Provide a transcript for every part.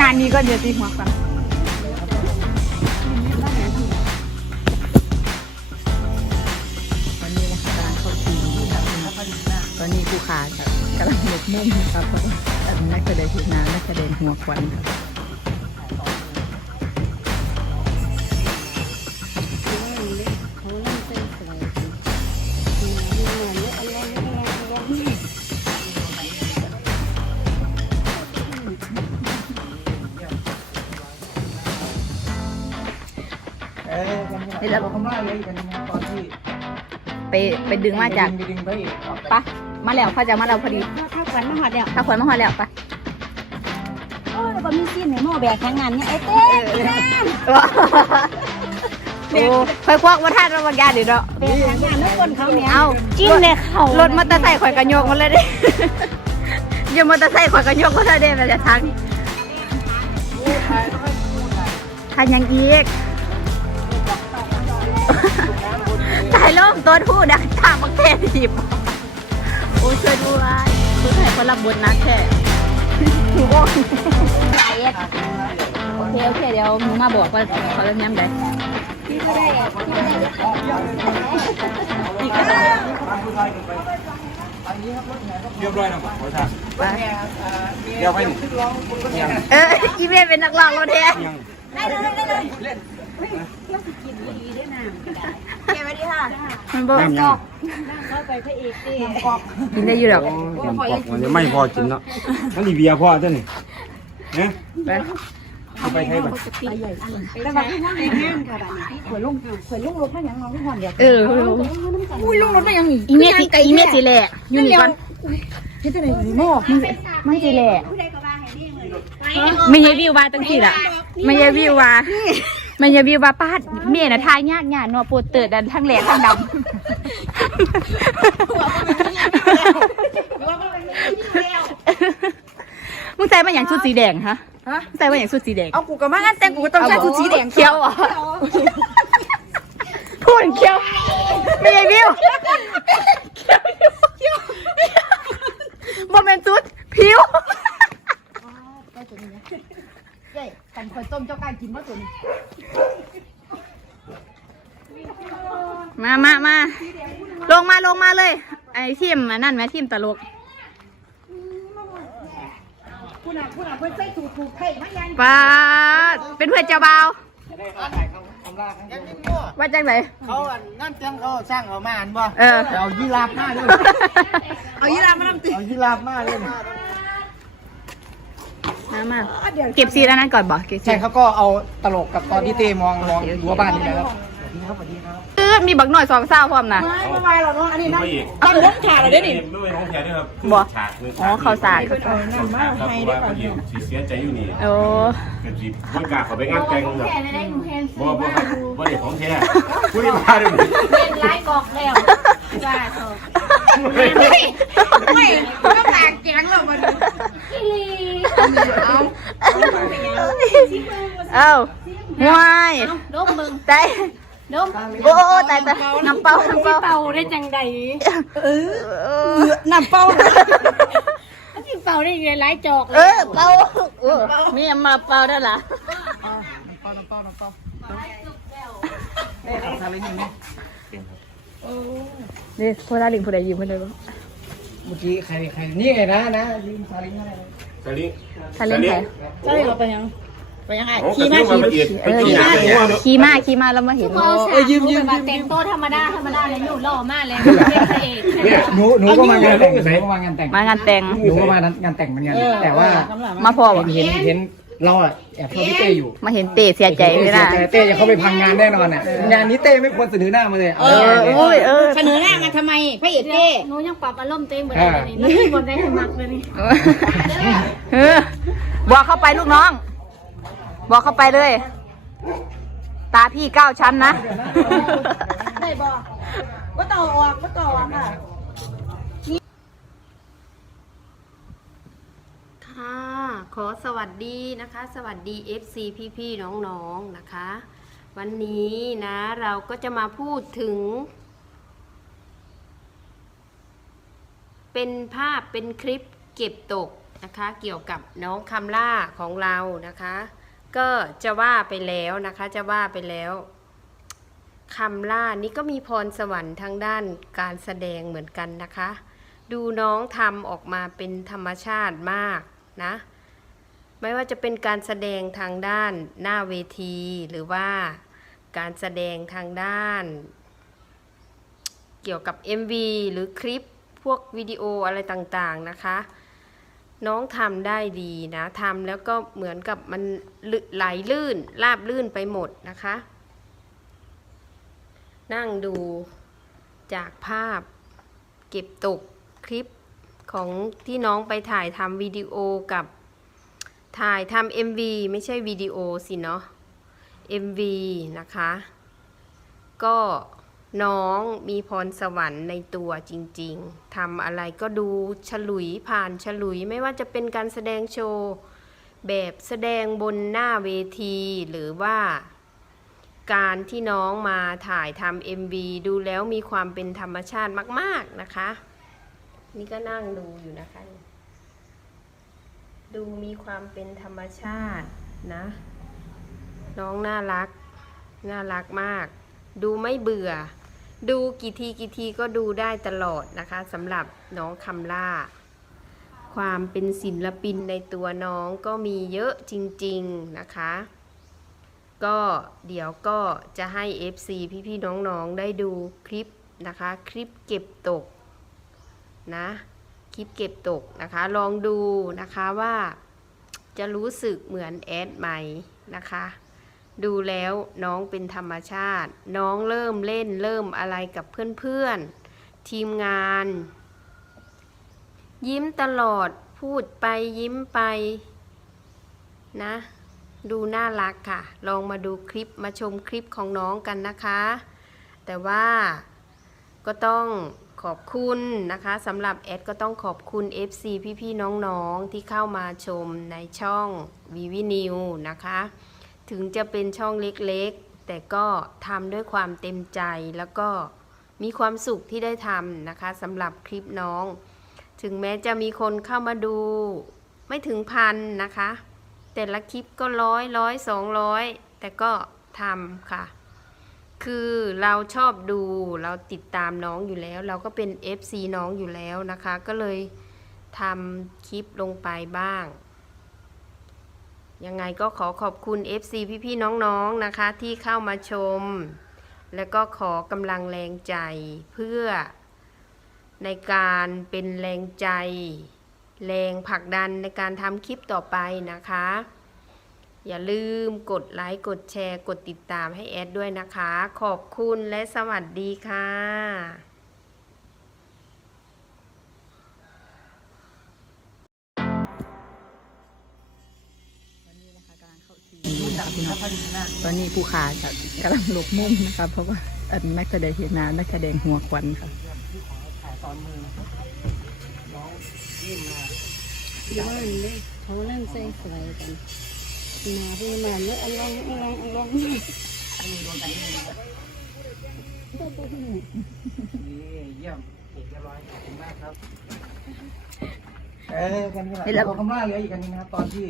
นานนี้ก็เดี๋ยวตีหัวกันตอนนี้นะคะกำลังเข้าทีมตอนนี้ผู้ขากกำลังหมกมุ่งนะครับเพราะว่านักแสดงทีมงานนักแสดงหัวควันครั อมันจะเขามาเลยกันตอนที่ไปไปดึงมาจากไปดึงไปอีกปะมาแล้วเขาจะมาเราพอดีถ้าขวัญมาหอดเดียวถ้าขวัญมาหอแล้วปะโอ้แล้วก็มีซีนในหม้อแบกทั้งงานเนี่ยไอ้เต้พี่น้ำโอ้ค่อยควักมาท่านระวังยาเดี๋ยวเนาะแบกทั้งงานไม่คนเขาเนี่ยเอาจิ้มเลยเขารถมอเตอร์ไซค์ข่อยกระโยกมาเลยดิอย่ามอเตอร์ไซค์ข่อยกระโยกมาเลยเด้มาจากทางทางยังอีก ถ่ายรูปตัวทูดักทางบักเทศทีบโอ้ช่วยด้วยคือให้คนรับบทนักแค่โอ้ยใจเอ็ดโอเคโอเคเดี๋ยวมึงมาบอกว่าเขาเริ่มย้ำได้พี่ก็ได้พี่ก็ได้เรียบร้อยนะขอทานไปเดี๋ยวไปหนึ่งเอออีเมเป็นนักร้องรถแท้ยังได้เลยได้เลยเล่นเฮ้ยเราจะกินดีได้น้ำก็ ได้เก็บไว้ดีค่ะมันบอกยังยังนั่งเข้าไปพระเอกดิกินได้อยู่หรอกยังปอกมันจะไม่พอกินเนาะมันดีเบียร์พ่อเจ้านี่เนี่ยไปเอาไปใช้บัตรแต่ว่าข้างล่างในห้างค่ะแบบนี้ขวยลุงขวยลุงรถท่านยังน้องทุกคนเดียวเอออุ้ยลุงรถมันยังอีอีเมลสิอีเมลสิแหละอยู่นี่ก่อนพี่จะไหนหม้อมันสิแหละผู้ใดก็ว่าให้นี่เลยไม่ใช่วิวว่าตั้งสี่ละไม่ใช่วิวว่า ไม่ใช่วิวว่าป้าดเมียน่ะทายยากยากนัวปวดเติดดันทั้งแหลกทั้งดำมึงใส่มาอย่างชุดสีแดงฮะมึงใส่มาอย่างชุดสีแดงเอากูกับมางานแต่งกูก็ต้องใช้ชุดสีแดงเขียวเหรอพูดเขียวไม่ใช่วิวเขียวอยู่บนเป็นชุดผิว เย้กันข่อยต้มเจ้าการกินมาตัวนี้มามามาลงมาลงมาเลย ไอ้ทีมอันนั่นไหมทีมตลกคุณอะคุณอะเพิ่นใส่ถูกถูกไข่มายังป้าดเป็นเพื่อนเจ้าบ่าวยังกินมั่วว่าจังไหนเขาอันนั่นเตียงเขาสร้างเขามาอันบ่เออ เอายีราฟมาเลยเอายีราฟมาทำติเอายีราฟมาเลย มามาเก็บซีนอันนั้นก่อนบอกเก็บซีใช่นเขาก็เอาตลกกับตอนที่เต้มองมองรั้วบ้านนี่แหละครับสวัสดีครับเออมีบักหน่อยสองเศร้าพร้อมนะไม่ไม่ไม่หรอกเนาะอันนี้นั่นไม่อีกตั้งรถขาเราได้ดิไม่เป็นของแท้ด้วยครับบ่ฉากหนึ่งอ๋อเขาสาดครับเพราะว่าเขาอยู่สีเสียใจอยู่นี่โอ้เกิดจีบว่ากล้าเขาไปงานแต่งครับบ่บ่ครับบ่ได้ของแท้คุยมาด้วยเป็นไล่กอกแล้ว ว่าเถอะไม่ก็ปากแกงเรามาดูเอ้าห่วยดมมึงใจดมโอ้ตายตายน้ำเปล่าน้ำเปล่าเป่าได้จังใดเออน้ำเป่าที่เป่าได้ยังไงไล่จอกเออเปล่าเมีมาเปล่าได้ล่ะน้ำเป้าน้ำเป้าน้ำเป้าเต้เอาทะเลนี่ นี่พวกเราลิงผู้ใดยืมเพื่อนเลยบ่เมื่อกี้ใครใครนี่ไงนะนะยืมซาลิงให้สลิงทะเลไหนใช่เราไปยังไปยังไงขี่มาขี่มาอีกเออขี่มาเลยว่าขี่มาขี่มาแล้วมาเห็นเออยืมยืมแต่งตัวธรรมดาธรรมดาเลยหนูหล่อมากเลยเป็นพระเอกเนี่ยหนูหนูก็มางานแต่งหนูก็มางานแต่งมางานแต่งหนูก็มางานแต่งเหมือนกันแต่ว่ามาพอบ่เห็นเห็น เห็นเราอะแอบชอบพี่เต้อยู่มาเห็นเตะเสียใจเลยนะเต้จะเข้าไปพังงานแน่นอนอะ งานนี้เต้ไม่ควรเสนอหน้ามาเลยเออโอ้ยเออ เสนอหน้ามาทำไมพระเอกเต้หนูยังปรับอารมณ์เต้เหมือนกันนี่นี่บนได้ให้มักเลยนี่เออบอกเข้าไปลูกน้อง บอกเข้าไปเลย ตาพี่เก้าชั้นนะ ได้บอกว่าต่อออกว่าต่อออกค่ะค่ะ ขอสวัสดีนะคะ สวัสดี FC พี่ๆน้องๆนะคะ วันนี้นะเราก็จะมาพูดถึง เป็นภาพเป็นคลิปเก็บตกนะคะ เกี่ยวกับน้องคำล่าของเรานะคะ ก็จะว่าไปแล้วนะคะจะว่าไปแล้วคำล่านี่ก็มีพรสวรรค์ทางด้านการแสดงเหมือนกันนะคะ ดูน้องทำออกมาเป็นธรรมชาติมากนะ ไม่ว่าจะเป็นการแสดงทางด้านหน้าเวที หรือว่าการแสดงทางด้าน เกี่ยวกับ MV หรือคลิปพวกวิดีโออะไรต่างๆนะคะ น้องทำได้ดีนะทำแล้วก็เหมือนกับมันไหลลื่นราบลื่นไปหมดนะคะ นั่งดูจากภาพเก็บตกคลิปของที่น้องไปถ่ายทำวิดีโอกับ ถ่ายทำ MV ไม่ใช่วิดีโอสิเนาะ MV นะคะ ก็น้องมีพรสวรรค์ในตัวจริง ๆทำอะไรก็ดูฉลุยผ่านฉลุยไม่ว่าจะเป็นการแสดงโชว์แบบแสดงบนหน้าเวทีหรือว่า การที่น้องมาถ่ายทำ MV ดูแล้วมีความเป็นธรรมชาติมาก ๆ นะคะ นี่ก็นั่งดูอยู่นะคะ ดูมีความเป็นธรรมชาตินะ น้องน่ารัก น่ารักมาก ดูไม่เบื่อ ดูกี่ทีกี่ทีก็ดูได้ตลอดนะคะสำหรับน้องคำล่า ความเป็นศิลปินในตัวน้องก็มีเยอะจริง ๆนะคะ ก็เดี๋ยวก็จะให้ FC พี่ๆน้องๆได้ดูคลิปนะคะ คลิปเก็บตกนะ คลิปเก็บตกนะคะ ลองดูนะคะว่าจะรู้สึกเหมือนแอดไหมนะคะ ดูแล้วน้องเป็นธรรมชาติ น้องเริ่มเล่นเริ่มอะไรกับเพื่อนๆ ทีมงาน ยิ้มตลอดพูดไปยิ้มไปนะ ดูน่ารักค่ะ ลองมาดูคลิปมาชมคลิปของน้องกันนะคะ แต่ว่าก็ต้อง ขอบคุณนะคะสำหรับแอดก็ต้องขอบคุณ FC พี่ๆน้องๆที่เข้ามาชมในช่องวีวินิวนะคะ ถึงจะเป็นช่องเล็กๆ แต่ก็ทำด้วยความเต็มใจแล้วก็มีความสุขที่ได้ทำนะคะสำหรับคลิปน้อง ถึงแม้จะมีคนเข้ามาดูไม่ถึงพันนะคะ แต่ละคลิปก็ร้อยร้อยสองร้อยแต่ก็ทำค่ะ คือเราชอบดูเราติดตามน้องอยู่แล้ว เราก็เป็น FC น้องอยู่แล้วนะคะ ก็เลยทำคลิปลงไปบ้าง ยังไงก็ขอขอบคุณ FC พี่ๆน้องๆนะคะ ที่เข้ามาชม แล้วก็ขอกำลังแรงใจเพื่อในการเป็นแรงใจ แรงผลักดันในการทำคลิปต่อไปนะคะ อย่าลืมกดไลค์ กดแชร์ กดติดตามให้แอดด้วยนะคะ ขอบคุณและสวัสดีค่ะตอนนี้ผู้ขาจะกำลังหลบมุมนะครับเพราะว่าอันนักแสดงเห็นหนานักแสดงหัวควันค่ะอยู่บ้านเลยเขานั่งใส่สวยกัน มาพูดมาเนี่ยอันลองอันลองอันลองเออกันนี้แหละเราคำล่าเหลืออีกอันนึงนะครับตอนที่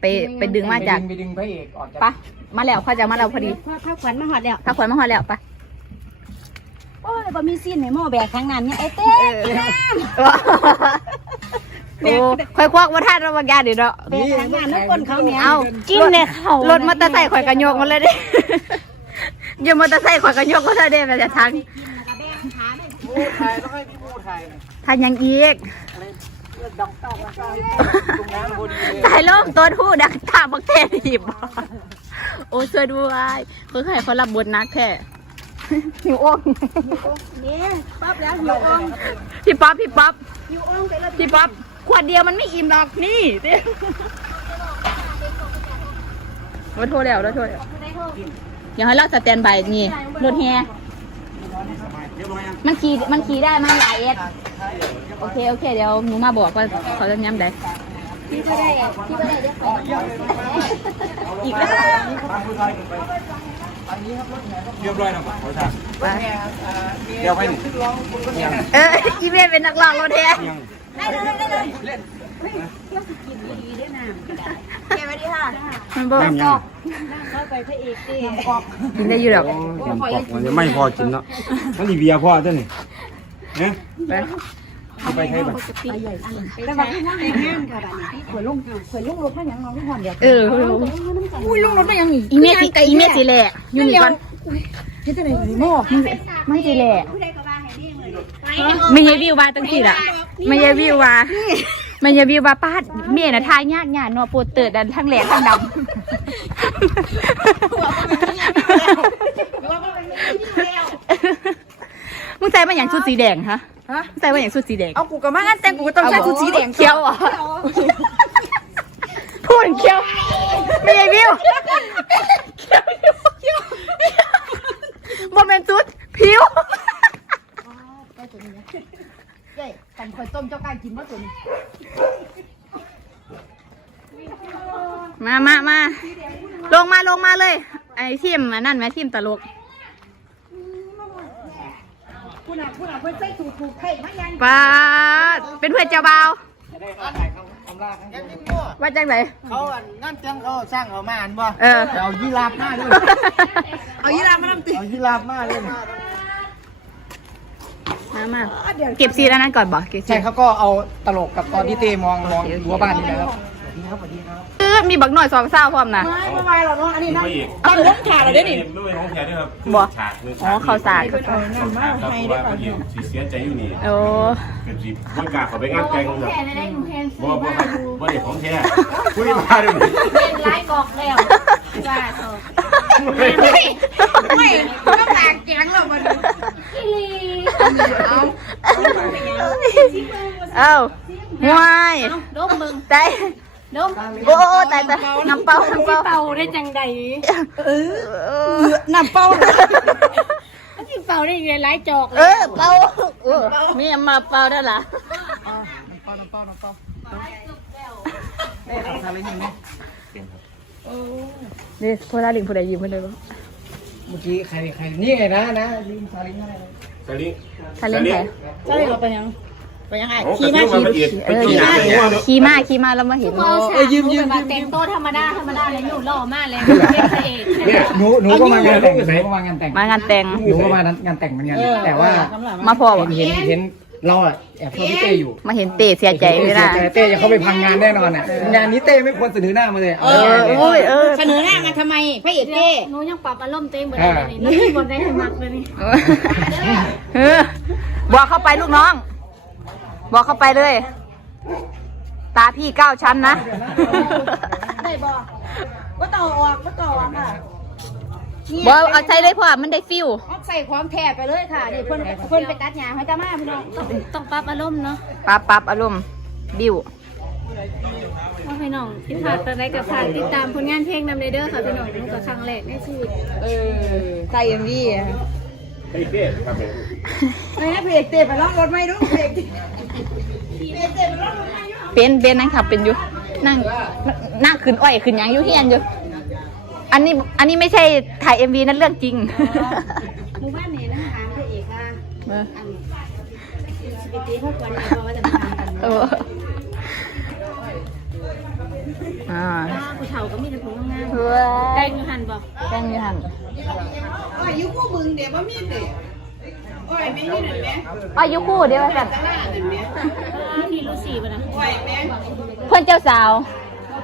ไปไปดึงมาจากไปดึงพระเอกออกจากปะมาแล้วเขาจะมาเราพอดีพ่อข้าวขวัญมาหอดแล้วถ้าขวัญมาหอแล้วปะโอ้ยบ่มีซีนในหม้อแบกทางนั้นเนี่ยไอ้เต้ โอ้ค่อยควักมาท่านเราบางอย่างเดี๋ยวเนาะแบกทางนั้นแล้วคนเขาเนี่ยเอาจิ้มเนี่ยเขารถมอเตอร์ไซค์ข่อยกระโยกมาเลยเด้อยืมมอเตอร์ไซค์ข่อยกระโยกมาเลยเด้มาจากทางผู้ไทยต้องให้พี่ผู้ไทยทางยังอีกเลือดดอกเต้าแล้วก็ตรงนั้นพอดีเลยตายล่มตัวทูดักตาบักเทหีบโอ้ช่วยด้วยเพื่อให้เขารับบทนักแท้หิวโอ่งเนี่ยปั๊บแล้วอยู่อ่องพี่ป๊อปพี่ป๊อปอยู่อ่องไปแล้วพี่ป๊อป ขวดเดียวมันไม่อิ่มหรอกนี่สิรถโทรแล้วรถโทรแล้วอย่าให้เราสแตนบายนี่รถแฮมันขี่มันขี่ได้ไหมไอเอสโอเคโอเคเดี๋ยวหนูมาบอกว่าเขาจะย้ำได้พี่ก็ได้อะพี่ก็ได้เดี๋ยวขออีกแล้วเรียบร้อยแล้วครับเขาจะไปเดี๋ยวไปหนึ่งเอออีเมลเป็นนักร้องรถแฮยัง ได้เลยได้เลยเล่นมันบ่น้ำยังกินได้อยู่ดอกน้ำปอกมันจะไม่พอกินเนาะมันนี่เบียร์พอจ้ะนี่เนี่ยไปเอาไปใช้บัตรเอออุ้ยลงรถมายังอีเมียสิอีเมียสิแหละอยู่นี่ก่อนเฮ็ดจังได๋โม่ไม่สิแหละ ไม่ใช่วิวว่าจังซี่ล่ะไม่ใช่วิวว่าไม่ใช่วิวว่าป้าดเมียน่ะทายยากยากเนาะโปรดเติดดันทั้งแหลกทั้งดำมึงใส่มาอย่างชุดสีแดงฮะมึงใส่มาอย่างชุดสีแดงเอากูกับมางานแต่งกูก็ต้องใส่ชุดสีแดงเขียวเหรอะพูดเขียวไม่ใช่วิวเขียวเขียวบนเป็นชุดผิว กันคอย ต้มเจ้าการกินมาตัวนี้มามามาลงมาลงมาเลย ไอ้ทีมอันนั่นไหมทีมตลกคุณน่ะคุณน่ะเพิ่นใส่ถูกถูกไข่มายังป้าดเป็นเพื่อนเจ้าบ่าวว่าจังไหนเขาอันนั่นเตียงเขาสร้างเขามาอันบ่เออเอายีราฟมาเลยเอายีราฟมาทำติเอายีราฟมาเลย มามาเก็บซีแล้วนั้นก่อนบอกเก็บซีใช่เขาก็เอาตลกกับตอนที่เต้มองมองรั้วบ้านนี่แหละครับเออมีบักหน่อยสองเศร้าพร้อมนะไม่ไม่ไหวหรอกเนาะอันนี้นั่งไม่อีกตั้งรถขาดเลยเด้อนี่ไม่เป็นของแท้ด้วยครับบ่ฉากหนึ่งอ๋อเขาสากฉากครับเพราะว่าพี่สีเสียใจอยู่นี่โอ้เกิดจีบกล้าเขาไปงานแต่งครับบ่บ่ครับบ่ได้ของแท้คุยมาดูดิเป็นไล่บอกแล้วว่าโตไม่ก็แตกแกงแล้วมัน เอาห่วยดมมึงใจดมโอ้ตายตายน้ำเป้าน้ำเป้าเป่าได้จังใดเออน้ำเป้าที่เป่าได้ยังไงไล่จอกเออเป้ามีมาเป้าได้ละน้ำเป้าน้ำเป้าน้ำเป้าเนี่ยพวกเราลิงผู้ใดยิ้มมาเลยบ่เมื่อกี้ใครใครนี่ไงนะนะยืมซาลิงให้ สลิงถ้าเล่นใครใช่เราไปยังไปยังไงขี่มาขี่มาอีกเอไปอขี่หนาเนี่ยขี่มาขี่มาแล้วมาเห็นเออยืมยืมแต่งโตธรรมดาธรรมดาเลยหนูหล่อมากเลยเป็นพระเอกเนี่ยหนูหนูก็มางานแต่งหนูก็มางานแต่งมางานแต่งหนูก็มางานแต่งเหมือนกันแต่ว่ามาพอเห็นเห็น เห็นเราอะแอบชอบพี่เต้อยู่มาเห็นเตะเสียใจเลยเสียนะใจเต้จะเข้าไปพังงานแน่นอนอะงานนี้เต้ไม่ควรเสนอหน้ามาเลยเออโอ้ยเออเสนอหน้ามาทำไมพระเอกเต้หนูยังปรับอารมณ์เต็มเหมือนกันนี่แล้วมีบทได้ให้มักเลยนี่เออบอกเข้าไปลูกน้อง บอกเข้าไปเลย ตาพี่เก้าชั้นนะได้บ่ว่าต่อออกว่าต่อออกค่ะ บอกเอาใช้เลยเพราะว่ามันได้ฟิลเอาใส่ความแทบไปเลยค่ะนี่เพิ่นเพิ่นไปตัดหญ้าให้ตามาพี่น้องต้องต้องปรับอารมณ์เนาะปรับปรับอารมณ์บิวว่าพี่น้องที่ผ่านตอนไหนกับผ่านติดตามผลงานเพลงนำเด้อค่ะพี่น้องนี่ก็ครั้งแรกในชีวิตเออใส่เอ็มวีอะไอ้เต้ครับเนี่ยไม่ให้พระเอกเต้ไปร้องรถไม่รู้พระเอกเต้เป็นเป็นนั่งขับเป็นอยู่นั่งนั่งขึ้นอ้อยขึ้นหยังอยู่เฮียนอยู่ อันนี้อันนี้ไม่ใช่ถ่ายเอ็มวีนั่นเรื่องจริง หมู่บ้านนี่นะหางพระเอกค่ะเออ อันสิบปีพ่อควรเนี่ยเพราะว่าจะมาทำกันเอออ่าผู้เฒ่าก็มีแต่ผู้งามเฮ้ๆแต่ยงอยู่หันบอกแป้งอยี่หันอายุคู่มึงเดี๋ยวบ่มีเด้โอ้ยไม่นี่นั่นแม่อายุคู่เดียวกันตลาดนั่นแม่นี่รู้สีป่ะนะโอ้ยแม่เพื่อนเจ้าสาว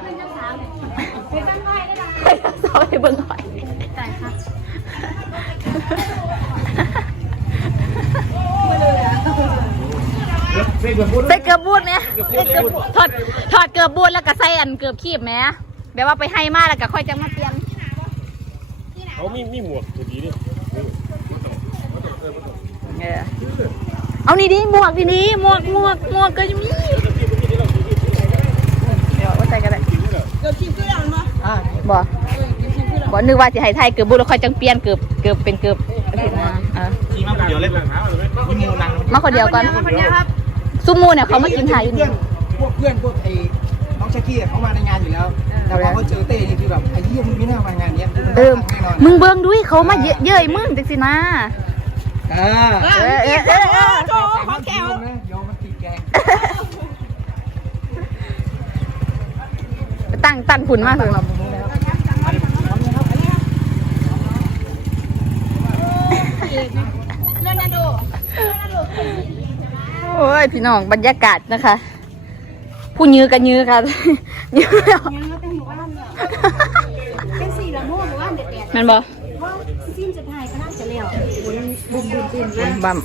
เพื่อนเจ้าสาวเพื่อนเจ้าสาวไปเบิ่งหน่อยตายค่ะเส้นกับพูดใส่เกือบบูดไหมใส่เกือบถอดถอดเกือบบูดแล้วก็ใส่อันเกือบขีบไหมแบบว่าไปให้มาแล้วก็ค่อยจะมาเปลี่ยนเขามีมีหมวกตัวดีดิเออเอานี่ดิหมวกดินี่หมวกหมวกหมวกก็ยังมีเดี๋ยวว่าใส่กันเลยเกือบคิดคืออย่างเนาะ บ่บ่นึกว่าสิให้ไทยเกือบบูดแล้วค่อยจังเปลี่ยนเกือบเกือบเป็นเกือบสินะเออขี่มาคนเดียวเล่นมีมูนังมาคนเดียวก่อนซุมมูเนี่ยเขามากินถ่ายอยู่เพื่นี่อนพวกเพื่อนพวกไอ้น้องชักกี้เขามาในงานอยู่แล้ว แต่พอเขาเจอเต้นี่คือแบบไอ้เหี้ยมึงไม่น่ามางานเนี้ยเออแน่นอนมึงเบิ่งด้วยเขามาเยอะเย้ยมึงจังสินะอ่าเออเออเออเออโถของแก้วนะยอมมันตีแกงตั้งขุนมากเลย ลำมุมนะครับ โอ้ยพี่น้องบรรยากาศนะคะ ผู้ยื้อกันยื้อค่ะยื้อแล้วเป็นสี่ละโม่หรือว่าเด็ดแดดแมันบอว่าสิ้นจะทายก็น่าจะแล้วบัม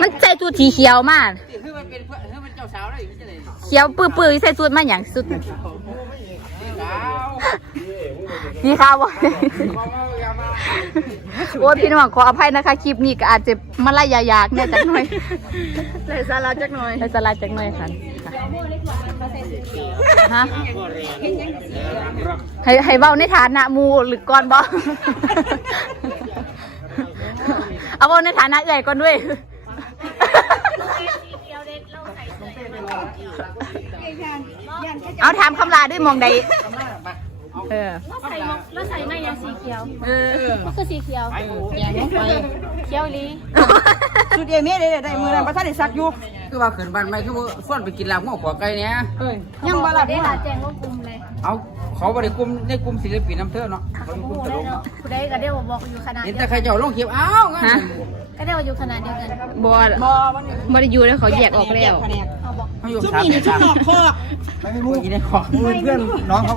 มันใจสูตรสีเขียวมากคือมันเป็นคือมันเจ้าสาวได้ยังไงเขียวปื้อๆใส่สูตรมาอย่างสุด สาวนี่ค่ะวะโอ้ยพี่น้องขออภัยนะคะ คลิปนี้ก็อาจจะมาไล่ยายากเนี่ยจักหน่อยเลยสาระจักหน่อยไล่สลายจักหน่อยค่ะฮะให้ให้เบ้าในฐานะหมูหรือก่อนบอเอาเบ้าในฐานะเอื่อยก่อนด้วยเอาถามคำลาด้วยมองใด เออ แล้วใส่แล้วใส่ไม่ยังสีเขียวเออก็คือสีเขียวแกงลงไปเขียวลีสุดเอเม่ได้ได้มือนั้นประทันได้ซักอยู่คือว่าขึ้นบ้านใหม่คือว่าส่วนไปกินลาบง้อขวไก่เนี่ยยังบ่รับได้ลาแจงลงกลุ่มเลย เอาเขาบริกรมในกลุ่มศิลปินน้ำเท่าเนาะเขาเป็นกลุ่มตลกเนาะผู้ใดก็ได้บอกอยู่ขนาดเห็นเดียวแต่ใครเจ้าลงคลิปอ้าวฮะก็ได้ว่าอยู่ขนาดเดียวกันบอลบ่มันบริยูแล้วเขาแยกออกแล้วแผนกเอาบอกเขาอยู่ซุมสามนี่นี่ซุมนอกคอกไม่มีมูกินในคอเพื่อนน้องเขา